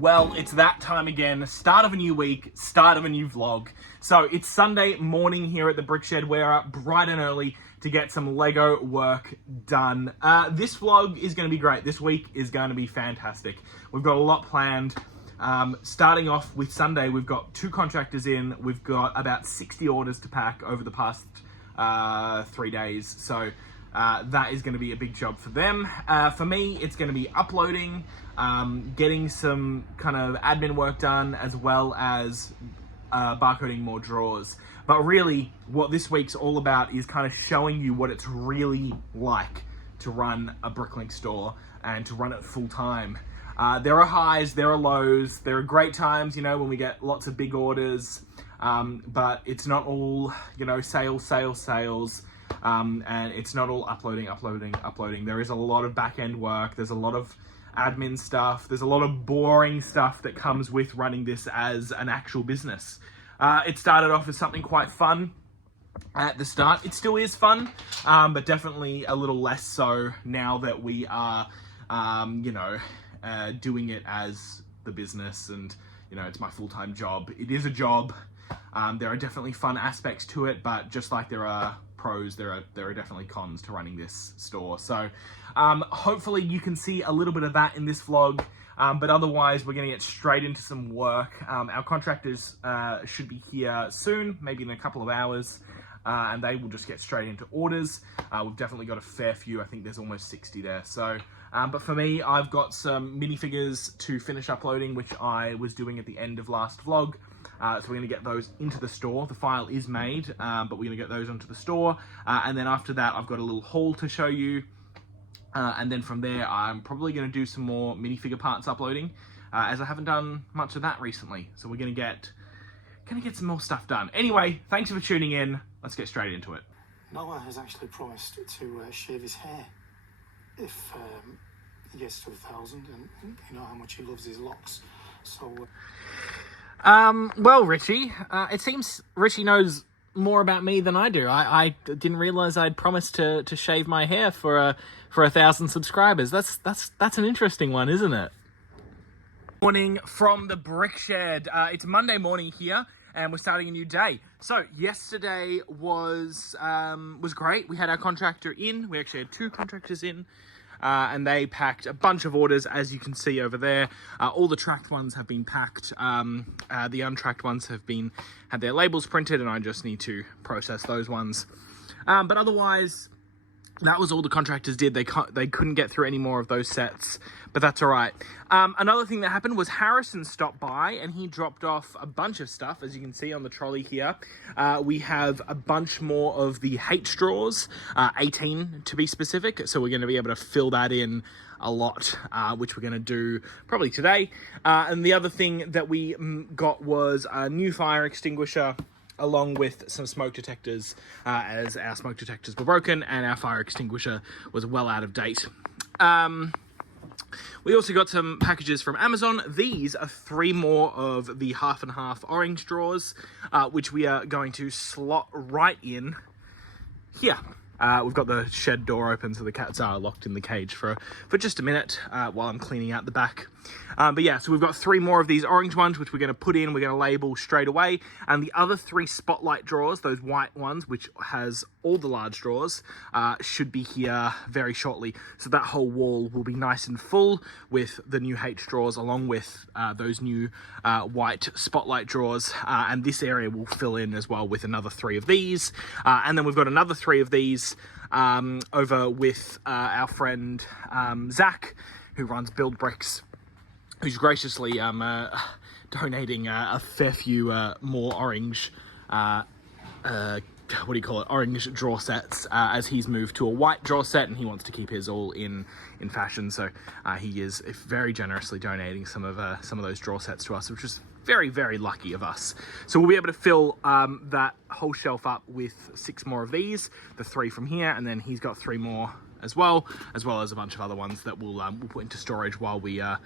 Well, it's that time again, start of a new week, start of a new vlog. So it's Sunday morning here at the BrickShed. We're up bright and early to get some Lego work done. This vlog is going to be great. This week is going to be fantastic. We've got a lot planned. Starting off with Sunday, we've got 2 contractors in. We've got about 60 orders to pack over the past 3 days. So that is going to be a big job for them. For me, it's going to be uploading, getting some kind of admin work done, as well as barcoding more drawers. But really, what this week's all about is kind of showing you what it's really like to run a Bricklink store and to run it full time. There are highs, there are lows, there are great times, you know, when we get lots of big orders, but it's not all, you know, sales, and it's not all uploading. There is a lot of back-end work, there's a lot of admin stuff, there's a lot of boring stuff that comes with running this as an actual business. It started off as something quite fun at the start. It still is fun, but definitely a little less so now that we are, doing it as the business, and you know, it's my full-time job. It is a job. There are definitely fun aspects to it, but just like there are pros, there are definitely cons to running this store. So hopefully you can see a little bit of that in this vlog, but otherwise we're going to get straight into some work. Our contractors should be here soon, maybe in a couple of hours, and they will just get straight into orders. We've definitely got a fair few. I think there's almost 60 there. So but for me, I've got some minifigures to finish uploading, which I was doing at the end of last vlog. So we're going to get those into the store. The file is made, but we're going to get those onto the store. And then after that, I've got a little haul to show you. And then from there, I'm probably going to do some more minifigure parts uploading, as I haven't done much of that recently. So we're going to get some more stuff done. Anyway, thanks for tuning in. Let's get straight into it. Noah has actually promised to shave his hair if he gets to 1,000, and you know how much he loves his locks. So well, Richie, it seems Richie knows more about me than I do. I didn't realize I'd promised to shave my hair for 1,000 subscribers. That's an interesting one, isn't it? Morning from the BrickShed. It's Monday morning here, and we're starting a new day. So yesterday was great. We had our contractor in. We actually had 2 contractors in. And they packed a bunch of orders, as you can see over there. All the tracked ones have been packed. The untracked ones have had their labels printed, and I just need to process those ones. But otherwise, that was all the contractors did. They couldn't get through any more of those sets, but that's all right. Another thing that happened was Harrison stopped by, and he dropped off a bunch of stuff, as you can see on the trolley here. We have a bunch more of the H drawers, 18 to be specific, so we're going to be able to fill that in a lot, which we're going to do probably today. And the other thing that we got was a new fire extinguisher, along with some smoke detectors, as our smoke detectors were broken and our fire extinguisher was well out of date. We also got some packages from Amazon. These are 3 more of the half and half orange drawers, which we are going to slot right in here. We've got the shed door open, so the cats are locked in the cage for just a minute while I'm cleaning out the back. But yeah, so we've got 3 more of these orange ones, which we're going to put in. We're going to label straight away. And the other 3 spotlight drawers, those white ones, which has all the large drawers, should be here very shortly. So that whole wall will be nice and full with the new H drawers, along with those new white spotlight drawers. And this area will fill in as well with another 3 of these. And then we've got another 3 of these over with our friend Zach, who runs Build Bricks, who's graciously donating a fair few more orange, orange draw sets, as he's moved to a white draw set, and he wants to keep his all in fashion. So he is very generously donating some of those draw sets to us, which is very, very lucky of us. So we'll be able to fill that whole shelf up with 6 more of these, the 3 from here, and then he's got 3 more as well as a bunch of other ones that we'll put into storage while we're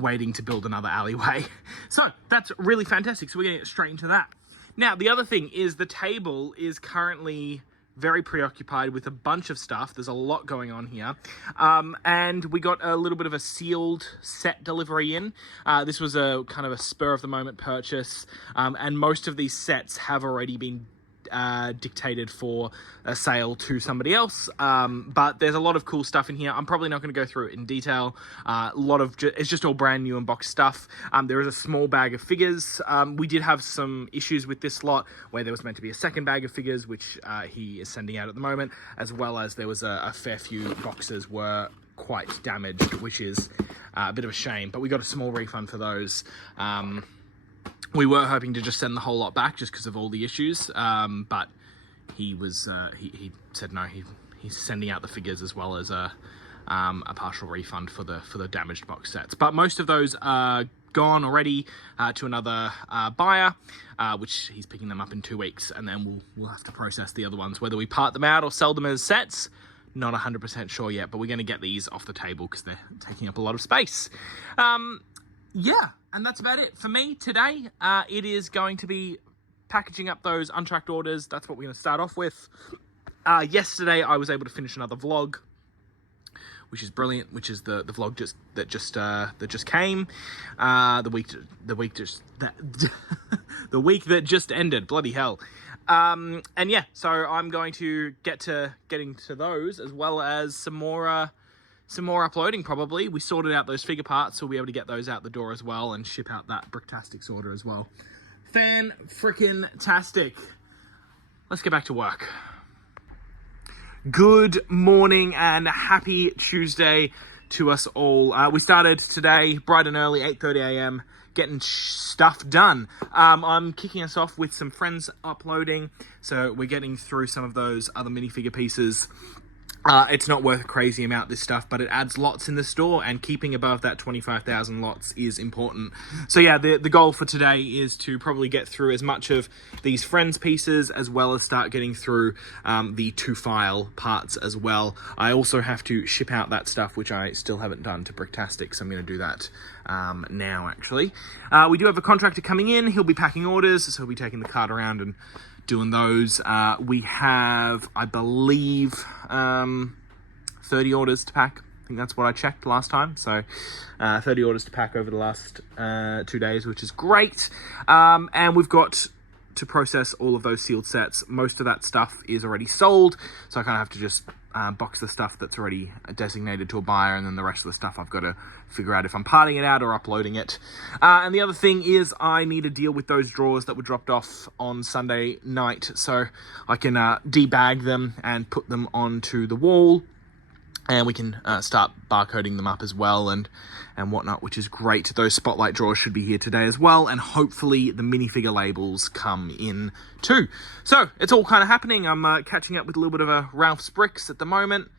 waiting to build another alleyway. So that's really fantastic. So we're going to get straight into that. Now, the other thing is the table is currently very preoccupied with a bunch of stuff. There's a lot going on here. And we got a little bit of a sealed set delivery in. This was a kind of a spur of the moment purchase. And most of these sets have already been dictated for a sale to somebody else, but there's a lot of cool stuff in here. I'm probably not going to go through it in detail. It's just all brand new unboxed stuff. There is a small bag of figures. We did have some issues with this lot where there was meant to be a second bag of figures, which he is sending out at the moment, as well as there was a fair few boxes were quite damaged, which is a bit of a shame, but we got a small refund for those. We were hoping to just send the whole lot back just because of all the issues, but he was he said no. He's sending out the figures as well as a partial refund for the damaged box sets. But most of those are gone already to another buyer, which he's picking them up in 2 weeks, and then we'll have to process the other ones. Whether we part them out or sell them as sets, not 100% sure yet. But we're going to get these off the table because they're taking up a lot of space. Yeah, and that's about it for me today. It is going to be packaging up those untracked orders. That's what we're going to start off with. Yesterday, I was able to finish another vlog, which is brilliant. Which is the vlog that just came. The week that just ended. Bloody hell. And yeah, so I'm going to getting to those as well as some more uploading probably. We sorted out those figure parts, so we'll be able to get those out the door as well and ship out that Bricktastics order as well. Fan-frickin-tastic. Let's get back to work. Good morning and happy Tuesday to us all. We started today bright and early, 8:30 a.m, getting stuff done. I'm kicking us off with some friends uploading, so we're getting through some of those other minifigure pieces. It's not worth a crazy amount, this stuff, but it adds lots in the store, and keeping above that 25,000 lots is important. So yeah, the goal for today is to probably get through as much of these friends pieces as well as start getting through the 2-file parts as well. I also have to ship out that stuff, which I still haven't done, to Bricktastics. I'm going to do that now, actually. We do have a contractor coming in. He'll be packing orders, so he'll be taking the cart around and doing those. We have, I believe, 30 orders to pack. I think that's what I checked last time. So 30 orders to pack over the last 2 days, which is great. And we've got to process all of those sealed sets. Most of that stuff is already sold, so I kind of have to just box the stuff that's already designated to a buyer, and then the rest of the stuff I've got to figure out if I'm parting it out or uploading it. And the other thing is I need to deal with those drawers that were dropped off on Sunday night, so I can debag them and put them onto the wall, and we can start barcoding them up as well and whatnot, which is great. Those spotlight drawers should be here today as well, and hopefully the minifigure labels come in too. So it's all kind of happening. I'm catching up with a little bit of a Ralph's Bricks at the moment,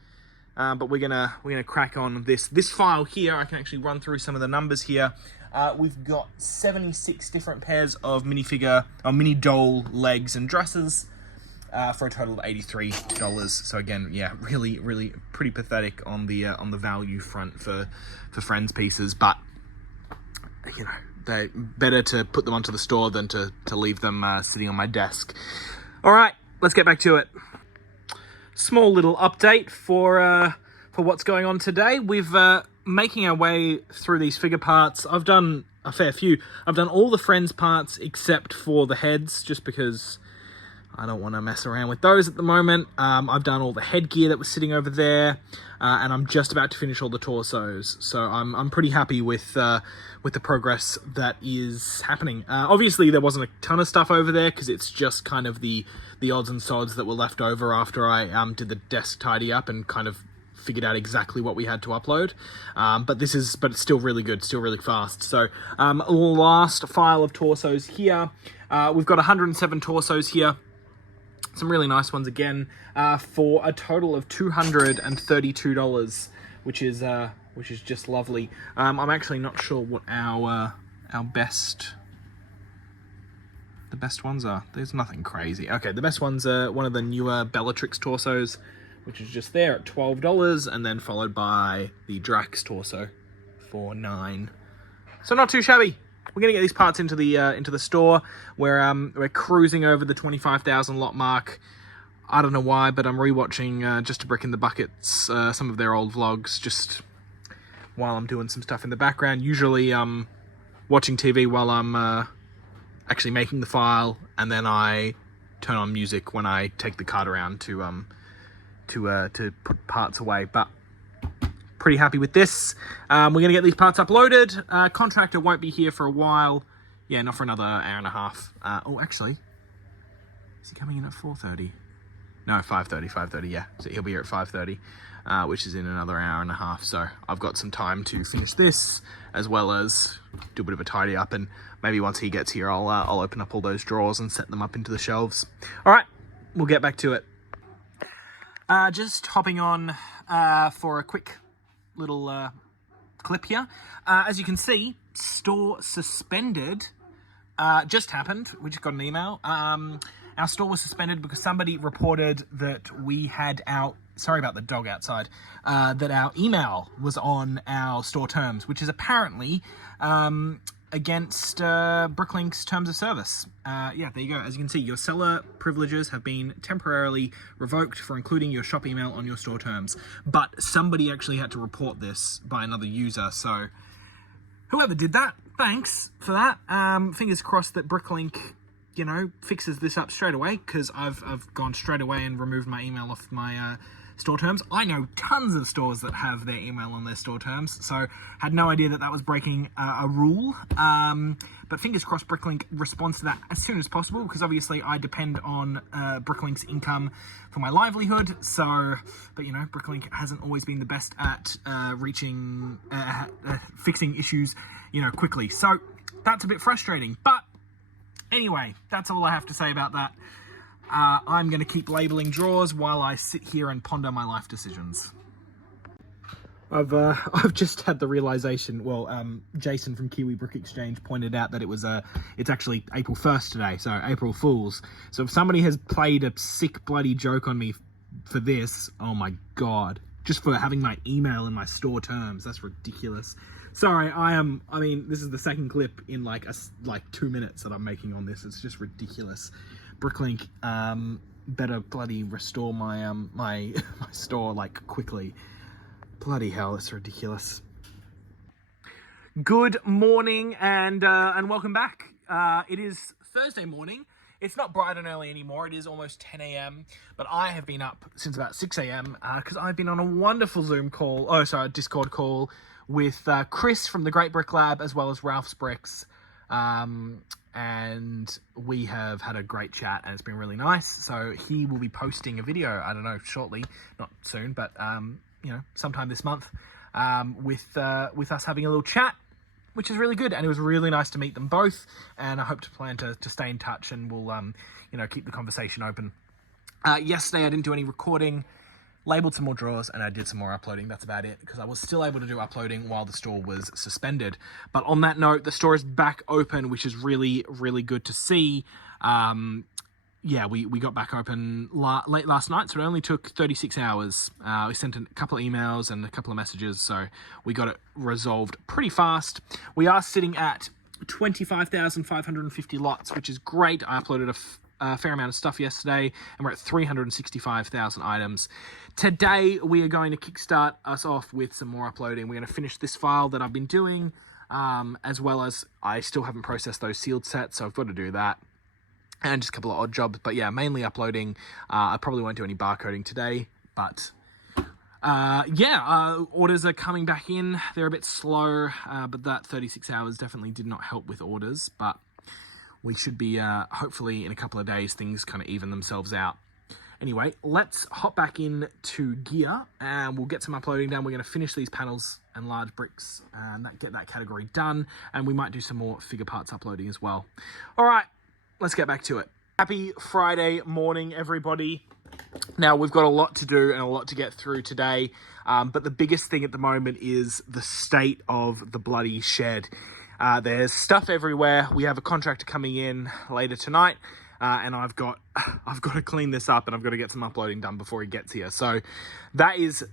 but we're gonna crack on this file here. I can actually run through some of the numbers here. We've got 76 different pairs of minifigure or mini doll legs and dresses. For a total of $83. So again, yeah, really pretty pathetic on the value front for friends pieces, but you know, they're better to put them onto the store than to leave them sitting on my desk. All right, let's get back to it. Small little update for what's going on today. We've making our way through these figure parts. I've done a fair few. I've done all the friends parts except for the heads, just because I don't want to mess around with those at the moment. I've done all the headgear that was sitting over there, and I'm just about to finish all the torsos. So I'm pretty happy with the progress that is happening. Obviously, there wasn't a ton of stuff over there because it's just kind of the odds and sods that were left over after I did the desk tidy up and kind of figured out exactly what we had to upload. But it's still really good, still really fast. So last file of torsos here. We've got 107 torsos here. Some really nice ones again, for a total of $232, which is just lovely. I'm actually not sure what the best ones are. There's nothing crazy. Okay, the best ones are one of the newer Bellatrix torsos, which is just there at $12, and then followed by the Drax torso for $9. So not too shabby. We're going to get these parts into the store. We're cruising over the 25,000 lot mark. I don't know why, but I'm rewatching Just a Brick in the Buckets, some of their old vlogs, just while I'm doing some stuff in the background. Usually watching TV while I'm actually making the file, and then I turn on music when I take the cart around to put parts away. But pretty happy with this. We're going to get these parts uploaded. Contractor won't be here for a while. Yeah, not for another hour and a half. Oh, actually, is he coming in at 4:30? No, 5:30, yeah. So he'll be here at 5:30, which is in another hour and a half. So I've got some time to finish this, as well as do a bit of a tidy up. And maybe once he gets here, I'll open up all those drawers and set them up into the shelves. All right, we'll get back to it. Just hopping on for a quick little clip here. As you can see, store suspended just happened. We just got an email. Our store was suspended because somebody reported that we had sorry about the dog outside, that our email was on our store terms, which is apparently against Bricklink's terms of service. Yeah, there you go. As you can see, your seller privileges have been temporarily revoked for including your shop email on your store terms. But somebody actually had to report this by another user, so whoever did that, thanks for that. Fingers crossed that Bricklink, you know, fixes this up straight away, because I've gone straight away and removed my email off my store terms. I know tons of stores that have their email on their store terms, so had no idea that that was breaking a rule. But fingers crossed Bricklink responds to that as soon as possible, because obviously I depend on Bricklink's income for my livelihood. So, but you know, Bricklink hasn't always been the best at fixing issues, you know, quickly. So that's a bit frustrating. But anyway, that's all I have to say about that. I'm going to keep labeling drawers while I sit here and ponder my life decisions. I've just had the realization. Well, Jason from Kiwi Brick Exchange pointed out that it's actually April 1st today, so April Fools. So if somebody has played a sick bloody joke on me for this, oh my god, just for having my email in my store terms, that's ridiculous. Sorry, I mean, this is the second clip in like 2 minutes that I'm making on this. It's just ridiculous. Bricklink better bloody restore my my store like quickly. Bloody hell, it's ridiculous. Good morning and welcome back. It is Thursday morning. It's not bright and early anymore. It is almost 10 a.m. But I have been up since about 6 a.m. Because I've been on a wonderful Discord call with Chris from the Great Brick Lab, as well as Ralph's Bricks. And we have had a great chat, and it's been really nice. So he will be posting a video, I don't know, shortly, not soon, but you know, sometime this month, with us having a little chat, which is really good. And it was really nice to meet them both, and I hope to plan to stay in touch, and we'll you know, keep the conversation open. Yesterday I didn't do any recording, labeled some more drawers, and I did some more uploading. That's about it, because I was still able to do uploading while the store was suspended. But on that note, the store is back open, which is really, really good to see. Yeah, we got back open late last night, so it only took 36 hours. We sent a couple of emails and a couple of messages, so we got it resolved pretty fast. We are sitting at 25,550 lots, which is great. I uploaded a fair amount of stuff yesterday, and we're at 365,000 items. Today, we are going to kickstart us off with some more uploading. We're going to finish this file that I've been doing, as well as I still haven't processed those sealed sets, so I've got to do that. And just a couple of odd jobs, but yeah, mainly uploading. I probably won't do any barcoding today, but yeah, orders are coming back in. They're a bit slow, but that 36 hours definitely did not help with orders, but we should be, hopefully in a couple of days, things kind of even themselves out. Anyway, let's hop back into gear, and we'll get some uploading done. We're going to finish these panels and large bricks, and get that category done, and we might do some more figure parts uploading as well. All right, let's get back to it. Happy Friday morning, everybody. Now, we've got a lot to do and a lot to get through today, but the biggest thing at the moment is the state of the bloody shed. There's stuff everywhere. We have a contractor coming in later tonight, and I've got to clean this up, and I've got to get some uploading done before he gets here. So that is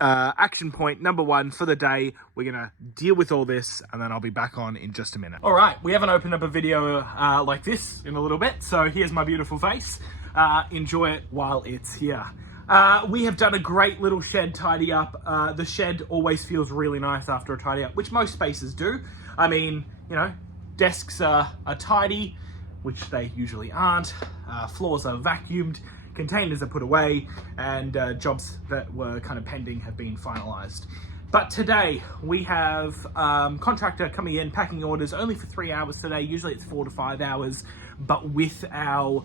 action point number one for the day. We're going to deal with all this, and then I'll be back on in just a minute. All right, we haven't opened up a video like this in a little bit, so here's my beautiful face. enjoy it while it's here. We have done a great little shed tidy up. The shed always feels really nice after a tidy up, which most spaces do. I mean, you know, desks are tidy, which they usually aren't. Floors are vacuumed, containers are put away, and jobs that were kind of pending have been finalized. But today we have contractor coming in, packing orders only for 3 hours today. Usually it's 4 to 5 hours, but with our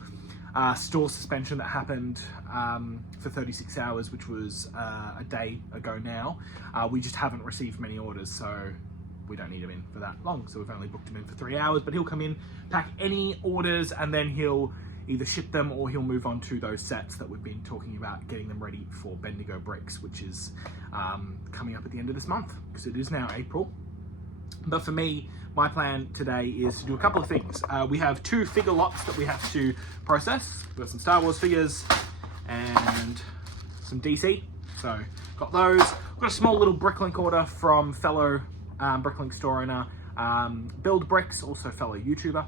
store suspension that happened for 36 hours, which was a day ago now, we just haven't received many orders, so we don't need him in for that long. So we've only booked him in for 3 hours, but he'll come in, pack any orders, and then he'll either ship them or he'll move on to those sets that we've been talking about, getting them ready for Bendigo Bricks, which is coming up at the end of this month, because it is now April. But for me, my plan today is to do a couple of things. We have 2 figure lots that we have to process. We've got some Star Wars figures and some DC. So got those. We've got a small little Bricklink order from fellow Bricklink store owner, Build Bricks, also fellow YouTuber.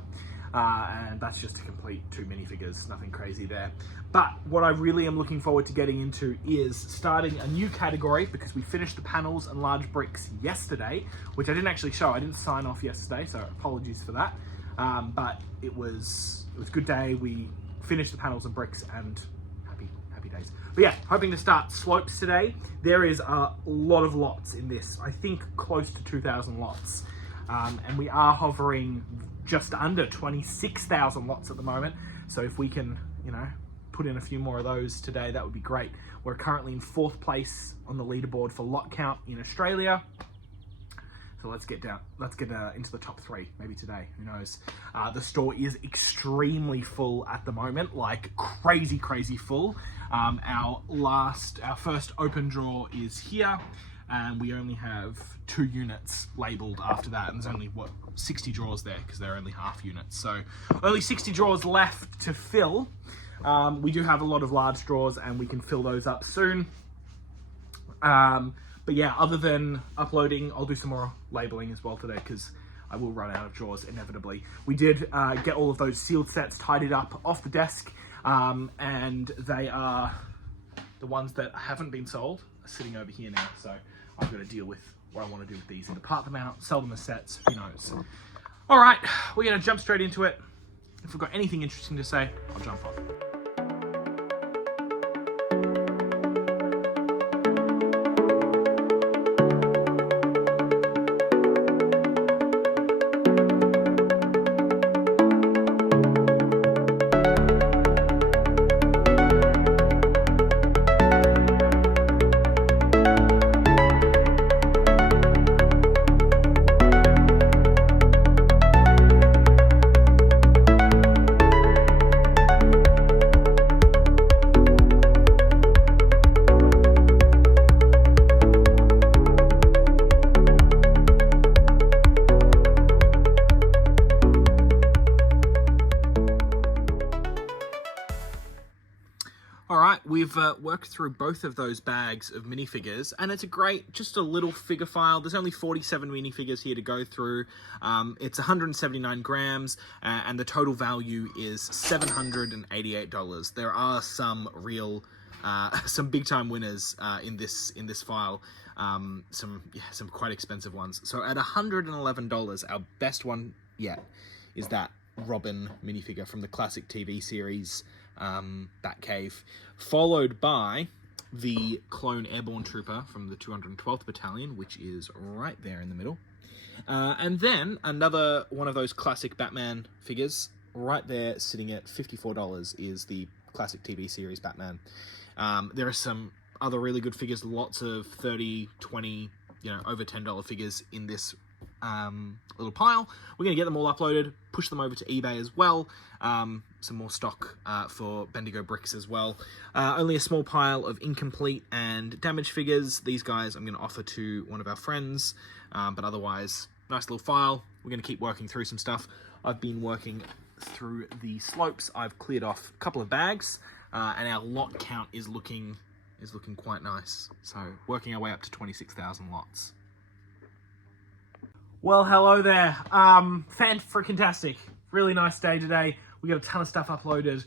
And that's just to complete 2 minifigures, nothing crazy there. But what I really am looking forward to getting into is starting a new category, because we finished the panels and large bricks yesterday, which I didn't actually show. I didn't sign off yesterday, so apologies for that. But it was a good day. We finished the panels and bricks, and happy days. But yeah, hoping to start slopes today. There is a lot of lots in this. I think close to 2,000 lots. And we are hovering just under 26,000 lots at the moment. So if we can, you know, put in a few more of those today, that would be great. We're currently in 4th place on the leaderboard for lot count in Australia. So let's get into the top 3 maybe today, who knows. The store is extremely full at the moment, like crazy full. Our first open draw is here, and we only have 2 units labeled after that, and there's only 60 draws there, because they're only half units, so only 60 draws left to fill. We do have a lot of large draws, and we can fill those up soon. But yeah, other than uploading, I'll do some more labeling as well today, because I will run out of draws inevitably. We did get all of those sealed sets tidied up off the desk, and they are the ones that haven't been sold are sitting over here now, so I've got to deal with what I want to do with these, either part them out, sell them as sets, who knows. All right, we're going to jump straight into it. If we've got anything interesting to say, I'll jump off. We've worked through both of those bags of minifigures, and it's just a little figure file. There's only 47 minifigures here to go through. It's 179 grams, and the total value is $788. There are some big time winners in this file. Some quite expensive ones. So at $111, our best one yet is that Robin minifigure from the classic TV series Batcave, followed by the Clone Airborne Trooper from the 212th Battalion, which is right there in the middle. And then another one of those classic Batman figures, right there sitting at $54, is the classic TV series Batman. There are some other really good figures, lots of $30, $20, over $10 figures in this little pile. We're going to get them all uploaded, push them over to eBay as well. Some more stock for Bendigo Bricks as well. Only a small pile of incomplete and damaged figures. These guys I'm going to offer to one of our friends, but otherwise, nice little file. We're going to keep working through some stuff. I've been working through the slopes. I've cleared off a couple of bags, and our lot count is looking quite nice. So working our way up to 26,000 lots. Well, hello there. Fan-freaking-tastic. Really nice day today. We got a ton of stuff uploaded.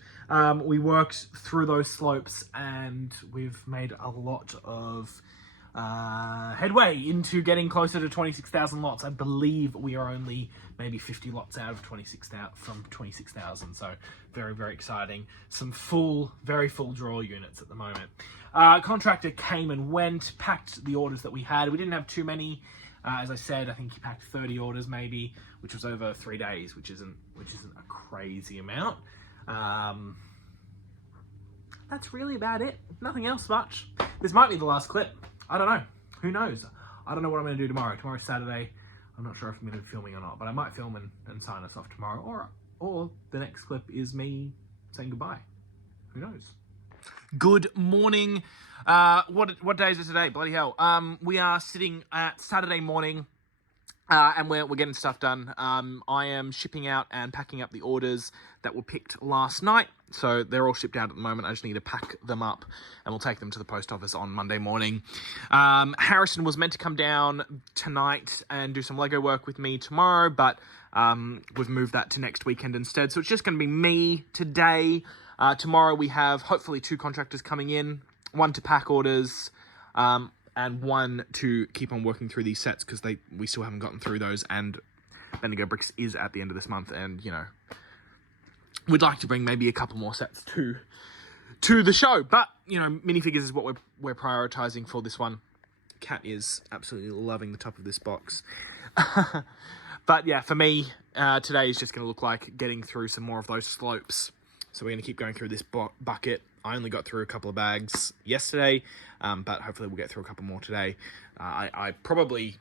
We worked through those slopes and we've made a lot of headway into getting closer to 26,000 lots. I believe we are only maybe 50 lots out of 26,000. So very, very exciting. Some very full draw units at the moment. Contractor came and went, packed the orders that we had. We didn't have too many. As I said, I think he packed 30 orders maybe, which was over 3 days, which isn't a crazy amount. That's really about it. Nothing else much. This might be the last clip. I don't know. Who knows? I don't know what I'm going to do tomorrow. Tomorrow's Saturday. I'm not sure if I'm going to be filming or not, but I might film and sign us off tomorrow. Or the next clip is me saying goodbye. Who knows? Good morning. What day is it today? Bloody hell. We are sitting at Saturday morning. And we're getting stuff done. I am shipping out and packing up the orders that were picked last night. So they're all shipped out at the moment. I just need to pack them up and we'll take them to the post office on Monday morning. Harrison was meant to come down tonight and do some Lego work with me tomorrow, but we've moved that to next weekend instead. So it's just going to be me today. Tomorrow we have hopefully 2 contractors coming in, 1 to pack orders, and 1 to keep on working through these sets because we still haven't gotten through those, and Bendigo Bricks is at the end of this month, and you know, we'd like to bring maybe a couple more sets to the show, but you know, minifigures is what we're prioritizing for this one. Cat is absolutely loving the top of this box. But yeah, for me, today is just going to look like getting through some more of those slopes. So we're going to keep going through this bucket. I only got through a couple of bags yesterday, but hopefully we'll get through a couple more today. I probably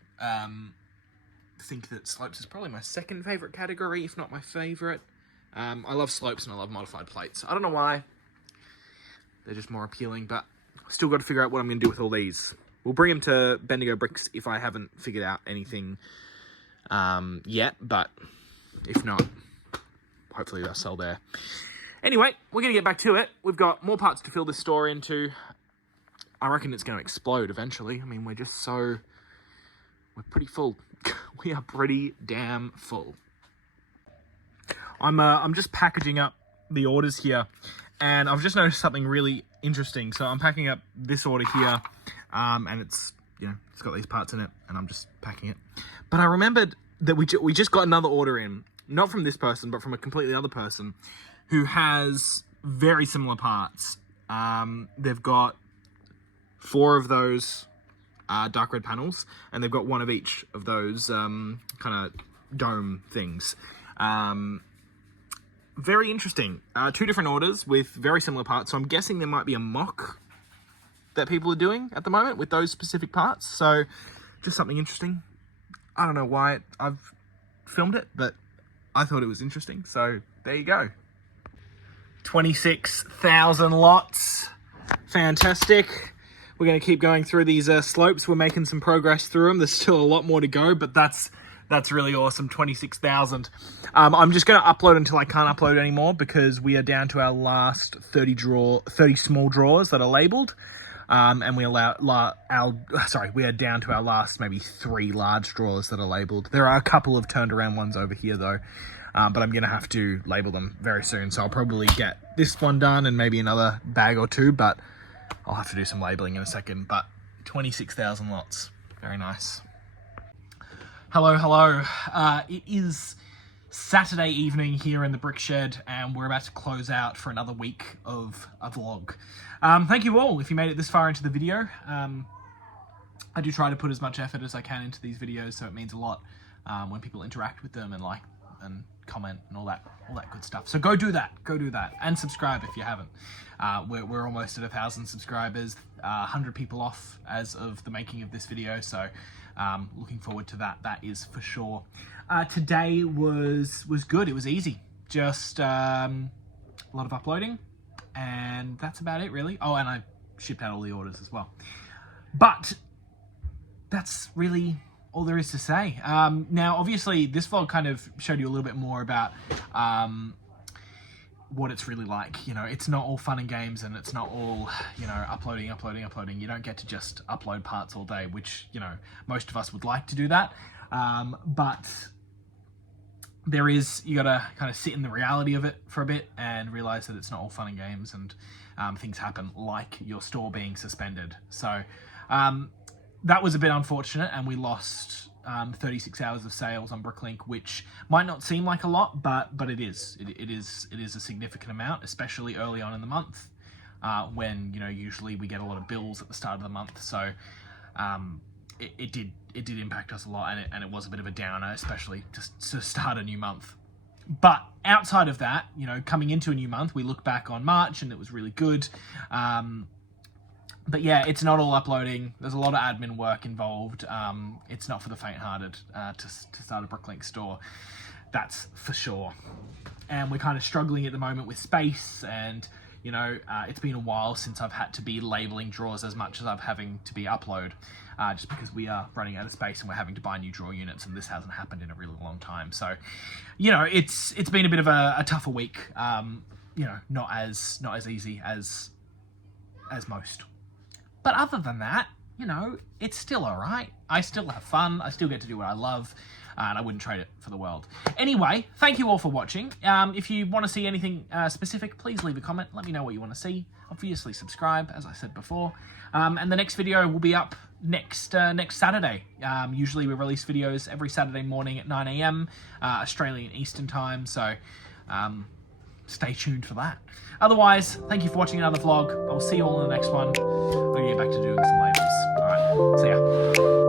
think that slopes is probably my second favourite category, if not my favourite. I love slopes and I love modified plates. I don't know why. They're just more appealing, but still got to figure out what I'm going to do with all these. We'll bring them to Bendigo Bricks if I haven't figured out anything yet, but if not, hopefully they'll sell there. Anyway, we're going to get back to it. We've got more parts to fill this store into. I reckon it's going to explode eventually. I mean, we're pretty full. We are pretty damn full. I'm just packaging up the orders here, and I've just noticed something really interesting. So I'm packing up this order here, and it's got these parts in it, and I'm just packing it. But I remembered that we just got another order in, not from this person, but from a completely other person, who has very similar parts. They've got 4 of those dark red panels, and they've got 1 of each of those kind of dome things. Very interesting. 2 different orders with very similar parts, so I'm guessing there might be a mock that people are doing at the moment with those specific parts. So just something interesting. I don't know why I've filmed it, but I thought it was interesting, so there you go. 26,000 lots. Fantastic. We're going to keep going through these slopes. We're making some progress through them. There's still a lot more to go, but that's really awesome. 26,000. I'm just going to upload until I can't upload anymore because we are down to our last 30 small drawers that are labeled. And we are down to our last maybe 3 large drawers that are labeled. There are a couple of turned around ones over here though. But I'm going to have to label them very soon. So I'll probably get this one done and maybe another bag or 2, but I'll have to do some labeling in a second. But 26,000 lots. Very nice. Hello. It is Saturday evening here in the BrickShed, and we're about to close out for another week of a vlog. Thank you all if you made it this far into the video. I do try to put as much effort as I can into these videos, so it means a lot when people interact with them and like and comment and all that good stuff. So go do that, and subscribe if you haven't. We're almost at 1,000 subscribers, 100 people off as of the making of this video, so looking forward to that is for sure. Today was good. It was easy, just a lot of uploading, and that's about it really. Oh, and I shipped out all the orders as well, but that's really all there is to say. Now, obviously, this vlog kind of showed you a little bit more about what it's really like. You know, it's not all fun and games, and it's not all, you know, uploading. You don't get to just upload parts all day, which, you know, most of us would like to do that. But you gotta kind of sit in the reality of it for a bit and realize that it's not all fun and games, and things happen, like your store being suspended. So that was a bit unfortunate, and we lost 36 hours of sales on Bricklink, which might not seem like a lot, but it is. It is a significant amount, especially early on in the month, when usually we get a lot of bills at the start of the month. So it did impact us a lot, and it was a bit of a downer, especially just to start a new month. But outside of that, coming into a new month, we look back on March and it was really good. But yeah, it's not all uploading. There's a lot of admin work involved. It's not for the faint-hearted to start a Bricklink store, that's for sure. And we're kind of struggling at the moment with space, and it's been a while since I've had to be labeling drawers as much as I'm having to be upload, just because we are running out of space and we're having to buy new drawer units, and this hasn't happened in a really long time. So, it's been a bit of a tougher week. Not as easy as most. But other than that, it's still all right. I still have fun. I still get to do what I love, and I wouldn't trade it for the world. Anyway, thank you all for watching. If you want to see anything specific, please leave a comment. Let me know what you want to see. Obviously, subscribe, as I said before. And the next video will be up next Saturday. Usually we release videos every Saturday morning at 9 a.m. Australian Eastern Time. So stay tuned for that. Otherwise, thank you for watching another vlog. I'll see you all in the next one. I'm going to get back to doing some labels. All right, see ya.